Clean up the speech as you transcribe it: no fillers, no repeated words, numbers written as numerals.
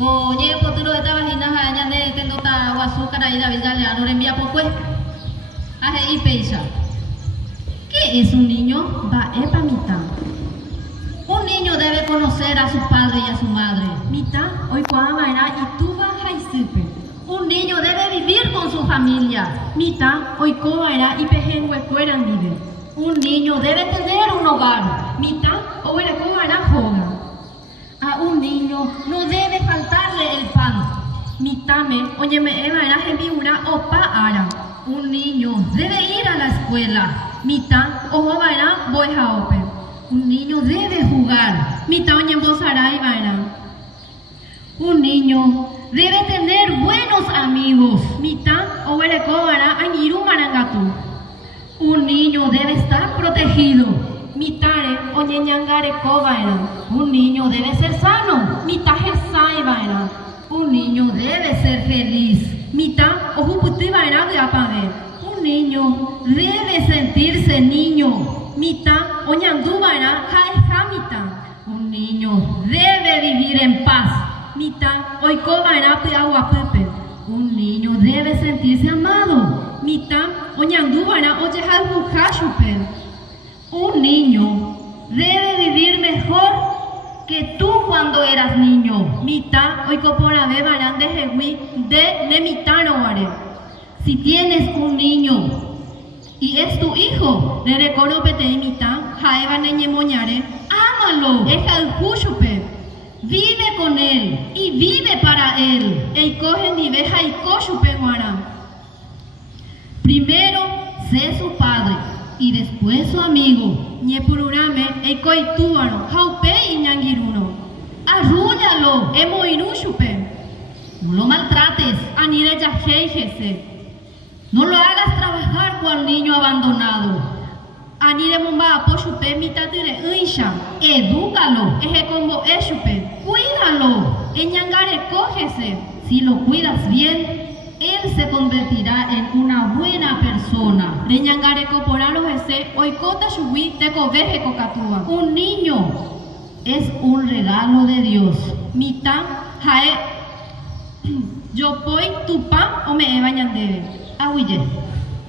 Coñe, poturo de vagina, jaña de tendota o azúcar ahí, David Galeano, le envía poco. Aje y peisa. ¿Qué es un niño? Va, epa, mitad. Un niño debe conocer a su padre y a su madre. Mitad, hoy cuando va y tú vas a irse. Un niño debe vivir con su familia. Mitad, hoy cuando va y pejengue fueran vive. Un niño debe tener un hogar. Mitad, o era cuando va joga. A un niño no debe faltarle el pan. Mitame, oye me eva era gemiura o pa ara. Un niño debe ir a la escuela. Mitad, ojo vaina, voy a ope. Un niño debe jugar. Mitad, oye vos hará y vaina. Un niño debe tener buenos amigos. Mitad, o era cobara, añiru marangatu. Un niño debe estar protegido. Mitare, oye ñangare cobaera. Un niño debe ser sano. Mitaje saibaera. Un niño debe ser feliz. Mitad, ojo putibaera de apague. Un niño debe sentirse niño. Mitad, oñandubaera jaejamita. Un niño debe vivir en paz. Mitad, hoy cobaera agua pepe. Un niño debe sentirse amado. Mitad, oñandubaera oye jaejujashupe. Un niño debe vivir mejor que tú cuando eras niño. Mitad, hoy copora de barán de jehui de nemitano vare. Si tienes un niño y es tu hijo, le recono pete y mitad, jaeva neñe moñare, ámalo, deja el jushupe. Vive con él y vive para él. El cogen y veja y koshupe guara. Primero, sé su padre. Y después su amigo, ñepururame, el coitúbaro, jaupe y ñangiruno. Arrúllalo, emoirushupe. No lo maltrates, anire yajeijese. No lo hagas trabajar cual niño abandonado. Anire mumba aposhupe mitatire uisha. Edúcalo, eje combo eshupe. Cuídalo, eñangare cógese. Si lo cuidas bien, él se convertirá en una buena persona. Reñangare coporalo ese, oikota shubi te coveje cocatúa. Un niño es un regalo de Dios. Mitad, jae, yo poi tupa o me eva ñandebe. Ahuye.